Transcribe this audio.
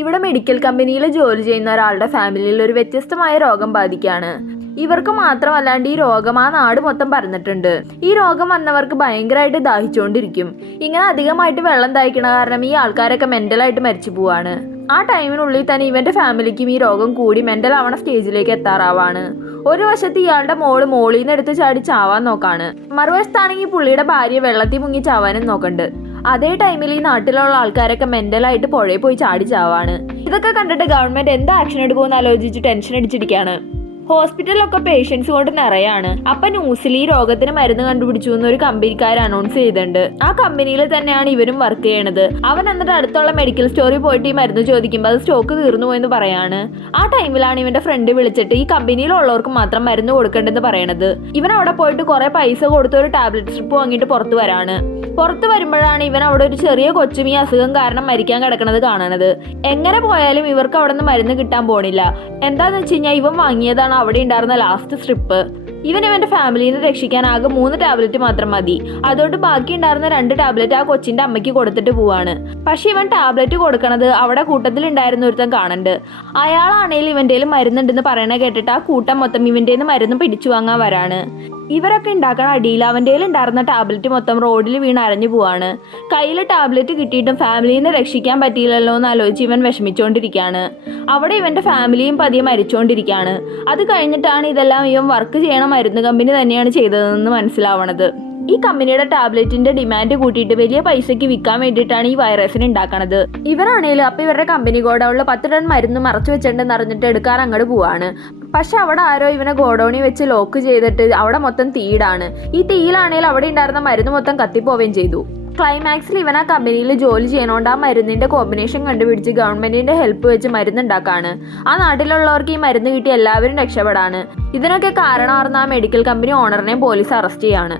ഇവിടെ മെഡിക്കൽ കമ്പനിയിൽ ജോലി ചെയ്യുന്ന ഒരാളുടെ ഫാമിലിയിൽ ഒരു വ്യത്യസ്തമായ രോഗം ബാധിക്കുകയാണ്. ഇവർക്ക് മാത്രമല്ലാണ്ട് ഈ രോഗം ആ നാട് മൊത്തം പരന്നിട്ടുണ്ട്. ഈ രോഗം വന്നവർക്ക് ഭയങ്കരമായിട്ട് ദാഹിച്ചുകൊണ്ടിരിക്കും. ഇങ്ങനെ അധികമായിട്ട് വെള്ളം ദാഹിക്കണ കാരണം ഈ ആൾക്കാരൊക്കെ മെന്റലായിട്ട് മരിച്ചു പോവാണ്. ആ ടൈമിനുള്ളിൽ തന്നെ ഇവന്റെ ഫാമിലിക്കും ഈ രോഗം കൂടി മെന്റൽ ആവണ സ്റ്റേജിലേക്ക് എത്താറാവാണ്. ഒരു വശത്ത് ഇയാളുടെ മോളിൽ നിന്ന് എടുത്ത് ചാടി ചാവാൻ നോക്കാണ്, മറുവശത്താണെങ്കിൽ പുള്ളിയുടെ ഭാര്യ വെള്ളത്തിൽ മുങ്ങി ചാവാനും നോക്കണ്ട്. അതേ ടൈമിൽ ഈ നാട്ടിലുള്ള ആൾക്കാരൊക്കെ മെന്റലായിട്ട് പുഴയിൽ പോയി ചാടി ചാവാണ്. ഇതൊക്കെ കണ്ടിട്ട് ഗവൺമെന്റ് എന്ത് ആക്ഷൻ എടുക്കുമെന്ന് ആലോചിച്ച് ടെൻഷൻ അടിച്ചിരിക്കുകയാണ്. ഹോസ്പിറ്റലിലൊക്കെ പേഷ്യൻസ് കൊണ്ട് നിറയാണ്. അപ്പൊ ന്യൂസിൽ ഈ രോഗത്തിന് മരുന്ന് കണ്ടുപിടിച്ചു എന്ന് ഒരു കമ്പനിക്കാർ അനൗൺസ് ചെയ്തിട്ടുണ്ട്. ആ കമ്പനിയിൽ തന്നെയാണ് ഇവരും വർക്ക് ചെയ്യണത്. അവൻ എന്നിട്ട് അടുത്തുള്ള മെഡിക്കൽ സ്റ്റോറിൽ പോയിട്ട് ഈ മരുന്ന് ചോദിക്കുമ്പോൾ അത് സ്റ്റോക്ക് തീർന്നു പോയെന്ന് പറയാണ്. ആ ടൈമിലാണ് ഇവന്റെ ഫ്രണ്ട് വിളിച്ചിട്ട് ഈ കമ്പനിയിലുള്ളവർക്ക് മാത്രം മരുന്ന് കൊടുക്കേണ്ടെന്ന് പറയണത്. ഇവൻ അവിടെ പോയിട്ട് കുറെ പൈസ കൊടുത്ത് ഒരു ടാബ്ലറ്റ് സ്ട്രിപ്പ് വാങ്ങിയിട്ട് പുറത്തു വരാണ്. പുറത്തു വരുമ്പോഴാണ് ഇവൻ അവിടെ ഒരു ചെറിയ കൊച്ചും ഈ അസുഖം കാരണം മരിക്കാൻ കിടക്കുന്നത് കാണണത്. എങ്ങനെ പോയാലും ഇവർക്ക് അവിടെ നിന്ന് മരുന്ന് കിട്ടാൻ പോണില്ല. എന്താന്ന് വെച്ച് കഴിഞ്ഞാൽ ഇവൻ വാങ്ങിയതാണ് അവിടെ ഉണ്ടായിരുന്ന ലാസ്റ്റ് സ്ട്രിപ്പ്. ഇവന്റെ ഫാമിലിനെ രക്ഷിക്കാൻ ആകെ 3 ടാബ്ലറ്റ് മാത്രം മതി. അതുകൊണ്ട് ബാക്കി ഉണ്ടായിരുന്ന 2 ടാബ്ലറ്റ് ആ കൊച്ചിന്റെ അമ്മയ്ക്ക് കൊടുത്തിട്ട് പോവാണ്. പക്ഷെ ഇവൻ ടാബ്ലറ്റ് കൊടുക്കണത് അവിടെ കൂട്ടത്തിൽ ഉണ്ടായിരുന്ന ഒരുത്തൻ കാണണ്ട്. അയാളാണെങ്കിൽ ഇവന്റെയിൽ മരുന്നുണ്ടെന്ന് പറയണ കേട്ടിട്ട് ആ കൂട്ടം മൊത്തം ഇവന്റെന്ന് മരുന്ന് പിടിച്ചു വാങ്ങാൻ വരാണ്. ഇവരൊക്കെ ഉണ്ടാക്കണ അടിയിൽ അവൻ്റെ ഉണ്ടായിരുന്ന ടാബ്ലറ്റ് മൊത്തം റോഡിൽ വീണ് അരഞ്ഞു പോവാണ്. കയ്യിൽ ടാബ്ലറ്റ് കിട്ടിയിട്ടും ഫാമിലീനെ രക്ഷിക്കാൻ പറ്റിയില്ലല്ലോ എന്ന് ആലോചിച്ച് ഇവൻ വിഷമിച്ചുകൊണ്ടിരിക്കുകയാണ്. അവിടെ ഇവന്റെ ഫാമിലിയും പതിയെ മരിച്ചുകൊണ്ടിരിക്കുകയാണ്. അത് കഴിഞ്ഞിട്ടാണ് ഇതെല്ലാം ഇവൻ വർക്ക് ചെയ്യണ മരുന്ന് കമ്പനി തന്നെയാണ് ചെയ്തതെന്ന് മനസ്സിലാവണത്. ഈ കമ്പനിയുടെ ടാബ്ലറ്റിന്റെ ഡിമാൻഡ് കൂട്ടിയിട്ട് വലിയ പൈസയ്ക്ക് വിൽക്കാൻ വേണ്ടിയിട്ടാണ് ഈ വൈറസിനെ ഉണ്ടാക്കണത്. ഇവരാണേലും അപ്പൊ ഇവരുടെ കമ്പനി ഗോഡൌണിൽ 10 ടൺ മരുന്ന് മറച്ചു വെച്ചിട്ടുണ്ടെന്ന് അറിഞ്ഞിട്ട് എടുക്കാൻ അങ്ങോട്ട് പോവാണ്. പക്ഷെ അവിടെ ആരോ ഇവനെ ഗോഡൌണിൽ വെച്ച് ലോക്ക് ചെയ്തിട്ട് അവിടെ മൊത്തം തീയിടാണ്. ഈ തീയിലാണെങ്കിൽ അവിടെ ഉണ്ടായിരുന്ന മരുന്ന് മൊത്തം കത്തിപ്പോവുകയും ചെയ്തു. ക്ലൈമാക്സിൽ ഇവൻ ആ കമ്പനിയിൽ ജോലി ചെയ്യണോണ്ട് ആ മരുന്നിന്റെ കോമ്പിനേഷൻ കണ്ടുപിടിച്ച് ഗവൺമെന്റിന്റെ ഹെൽപ്പ് വെച്ച് മരുന്നുണ്ടാക്കാണ്. ആ നാട്ടിലുള്ളവർക്ക് ഈ മരുന്ന് കിട്ടി എല്ലാവരും രക്ഷപ്പെടാണ്. ഇതിനൊക്കെ കാരണമാർന്ന ആ മെഡിക്കൽ കമ്പനി ഓണറിനെയും പോലീസ് അറസ്റ്റ് ചെയ്യാണ്.